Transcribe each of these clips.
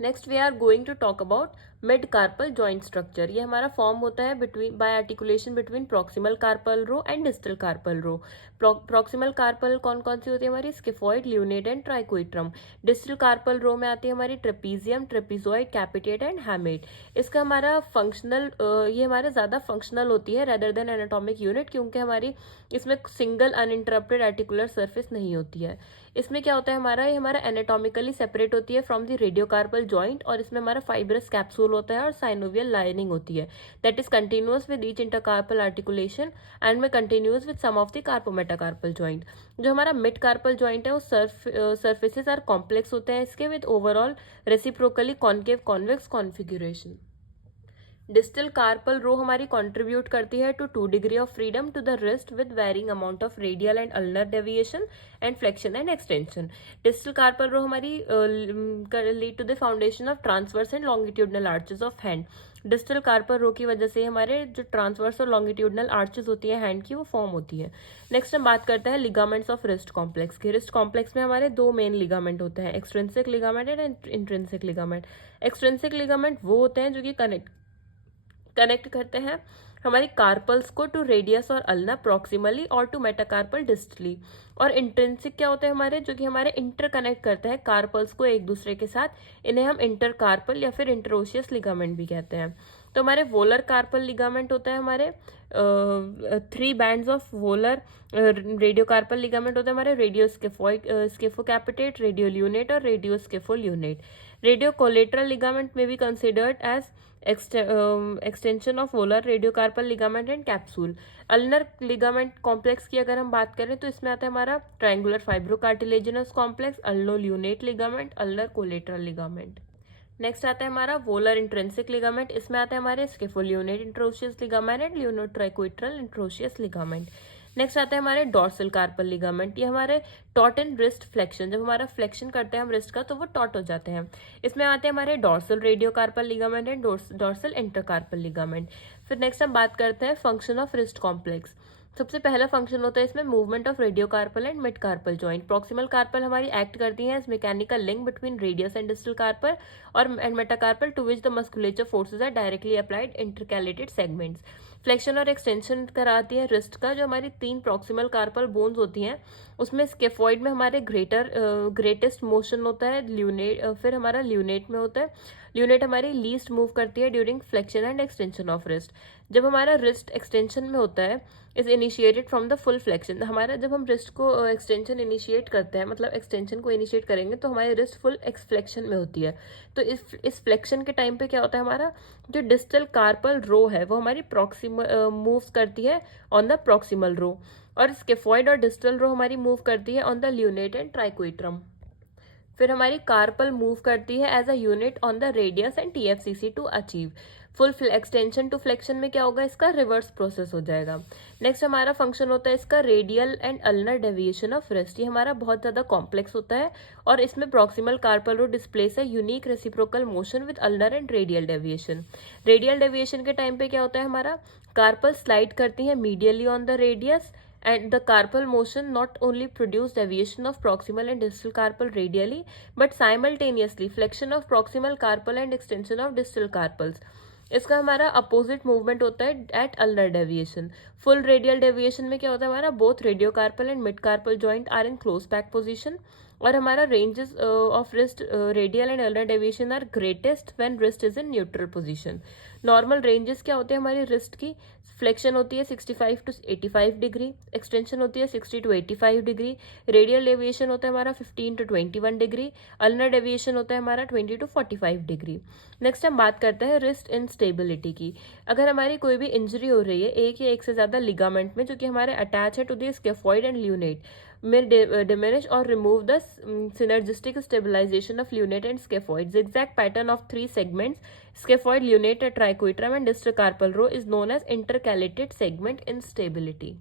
Next we are going to talk about mid carpal joint structure. ये हमारा form होता है between by articulation between proximal carpal row and distal carpal row. Proximal carpal कौन कौन सी होती है हमारी? Scaphoid, lunate and triquetrum. Distal carpal row में आती है हमारी ट्रेपीजियम, ट्रेपीजॉइड, कैपिटेट एंड हैमेट। इसका हमारा फंक्शनल ये हमारे ज्यादा फंक्शनल होती है रेदर देन एनाटॉमिक यूनिट, क्योंकि हमारी इसमें सिंगल अनइंटरप्टेड आर्टिकुलर सर्फेस नहीं होती है। इसमें क्या होता है हमारा, ये हमारा एनाटॉमिकली सेपरेट होती है फ्रॉम द रेडियोकार्पल जॉइंट, और इसमें हमारा फाइब्रस कैप्सूल होता है और साइनोवियल लाइनिंग होती है that is continuous with each intercarpal articulation and में continuous with some of the carpometacarpal joint. जो हमारा मिड कार्पल जॉइंट है वो सर्फेसेस आर कॉम्प्लेक्स होते हैं इसके with overall reciprocally concave convex configuration. Distal carpal row हमारी कंट्रीब्यूट करती है to 2 degree of freedom to the wrist with varying amount of radial and ulnar deviation and flexion and extension. Distal carpal row हमारी lead to the foundation of transverse and longitudinal arches of hand. Distal carpal row की वजह से हमारे जो transverse और longitudinal arches होती है hand की वो फॉर्म होती है। नेक्स्ट हम बात करते हैं लिगामेंट्स ऑफ रिस्ट कॉम्प्लेक्स की। रिस्ट कॉम्प्लेक्स में हमारे दो मेन लिगामेंट होते हैं, extrinsic ligament and intrinsic ligament. Extrinsic ligament वो होते हैं जो कि कनेक्ट करते हैं हमारी कार्पल्स को टू रेडियस और अल्ना प्रॉक्सिमली और टू मेटाकार्पल डिस्टली। और इंट्रिंसिक क्या होते हैं हमारे, जो कि हमारे इंटरकनेक्ट करते हैं कार्पल्स को एक दूसरे के साथ, इन्हें हम इंटरकार्पल या फिर इंटरोशियस लिगामेंट भी कहते हैं। तो हमारे वोलर कार्पल लिगामेंट होता है हमारे 3 bands of volar radiocarpal ligament होता है हमारे रेडियो स्किफोकैपिटेट, रेडियो ल्यूनेट और radio scapholunate. Radio collateral ligament में भी considered as extension of volar radiocarpal ligament and capsule. Ulnar ligament complex की अगर हम बात करें तो इसमें आता है हमारा triangular fibrocartilaginous complex, ulnolunate ligament, ulnar collateral ligament. Next आता है हमारा वोलर इंट्रिंसिक लिगामेंट। इसमें आता है हमारे scapholunate interosseous ligament and lunotriquetral interosseous ligament. Next आता है हमारे डॉर्सल कार्पल लिगामेंट। ये हमारे टॉट एंड रिस्ट फ्लेक्शन, जब हमारा फ्लेक्शन करते हैं हम रिस्ट का तो वो टॉट हो जाते हैं। इसमें आते हैं हमारे dorsal radio carpal ligament and dorsal intercarpal ligament. फिर नेक्स्ट हम बात करते हैं फंक्शन ऑफ रिस्ट कॉम्प्लेक्स। सबसे पहला फंक्शन होता है इसमें movement of radio carpal and mid carpal joint. Proximal carpal हमारी एक्ट करती है as mechanical link between radius and distal carpal और and metacarpal to which the musculature forces are directly applied intercalated segments. Flexion और extension कराती है wrist का। जो हमारी 3 प्रॉक्सिमल कार्पल बोन्स होती हैं उसमें स्केफॉइड में हमारे ग्रेटेस्ट मोशन होता है ल्यूनेट, फिर हमारा ल्यूनेट में होता है। ल्यूनेट हमारी लीस्ट मूव करती है during flexion and extension of wrist. जब हमारा रिस्ट एक्सटेंशन में होता है is initiated from the full flexion. हमारा जब हम रिस्ट को एक्सटेंशन इनिशिएट करते हैं, मतलब एक्सटेंशन को इनिशिएट करेंगे तो हमारी रिस्ट फुल एक्सफ्लेक्शन में होती है। तो इस फ्लेक्शन के टाइम पे क्या होता है, हमारा जो डिस्टल कार्पल रो है वो हमारी प्रॉक्सिमल मूव्स करती है ऑन द प्रॉक्सिमल रो, और स्केफॉइड और डिस्टल रो हमारी मूव करती है on the lunate and triquetrum. फिर हमारी कार्पल मूव करती है as a unit on the radius and TFCC to achieve full extension to flexion में क्या होगा, इसका रिवर्स प्रोसेस हो जाएगा। नेक्स्ट हमारा फंक्शन होता है इसका radial and ulnar deviation of wrist. ये हमारा बहुत ज्यादा कॉम्प्लेक्स होता है और इसमें प्रॉक्सिमल कार्पल रो डिस्प्लेस है unique reciprocal motion with ulnar and radial deviation. Radial deviation के टाइम पे क्या होता है, हमारा कार्पल स्लाइड करती है medially on the radius and the carpal motion not only produce deviation of proximal and distal carpal radially but simultaneously flexion of proximal carpal and extension of distal carpals। इसका हमारा opposite movement होता है at ulnar deviation. Full radial deviation में क्या होता है, हमारा both radio carpal and mid carpal joint are in close pack position, और हमारा ranges of wrist radial and ulnar deviation are greatest when wrist is in neutral position. Normal ranges क्या होते हैं हमारी रिस्ट की, फ्लेक्शन होती है 65 to 85 degree, extension होती है 60 टू 85 डिग्री, रेडियल डेविएशन होता है हमारा 15 टू 21 डिग्री, अल्नर डेविएशन होता है हमारा 20 टू 45 डिग्री। नेक्स्ट हम बात करते हैं रिस्ट इंस्टेबिलिटी की। अगर हमारी कोई भी इंजरी हो रही है एक या एक से ज्यादा लिगामेंट में जो कि हमारे अटैच है to the scaphoid and lunate, में diminish or remove the synergistic stabilization of lunate and scaphoid. Zigzag pattern of 3 segments, scaphoid, lunate, tricoitrum and distal carpal row is known as intercalated segment instability.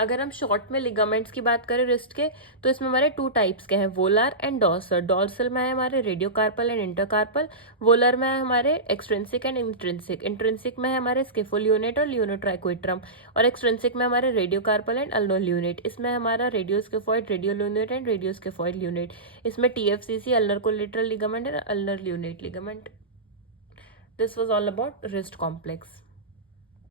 अगर हम short में ligaments की बात करें wrist के, तो इसमें हमारे 2 टाइप्स के हैं, वोलार एंड डॉर्सल। डॉर्सल में है हमारे रेडियोकार्पल एंड इंटरकार्पल, वोलर में है हमारे एक्सट्रिंसिक एंड इंट्रिंसिक। इंट्रिंसिक में है हमारे स्किफोलियोनेट और लियोनोट्राइक्विट्रम, और एक्सट्रिंसिक में हमारे रेडियोकार्पल एंड अल्नोलियोनेट। इसमें हमारा रेडियोस्किफॉइड रेडियोलियोनेट एंड रेडियोस्किफॉइड लियोनेट। इसमें TFCC ulnar collateral ligament and ulnar lunate ligament. This was all about wrist complex.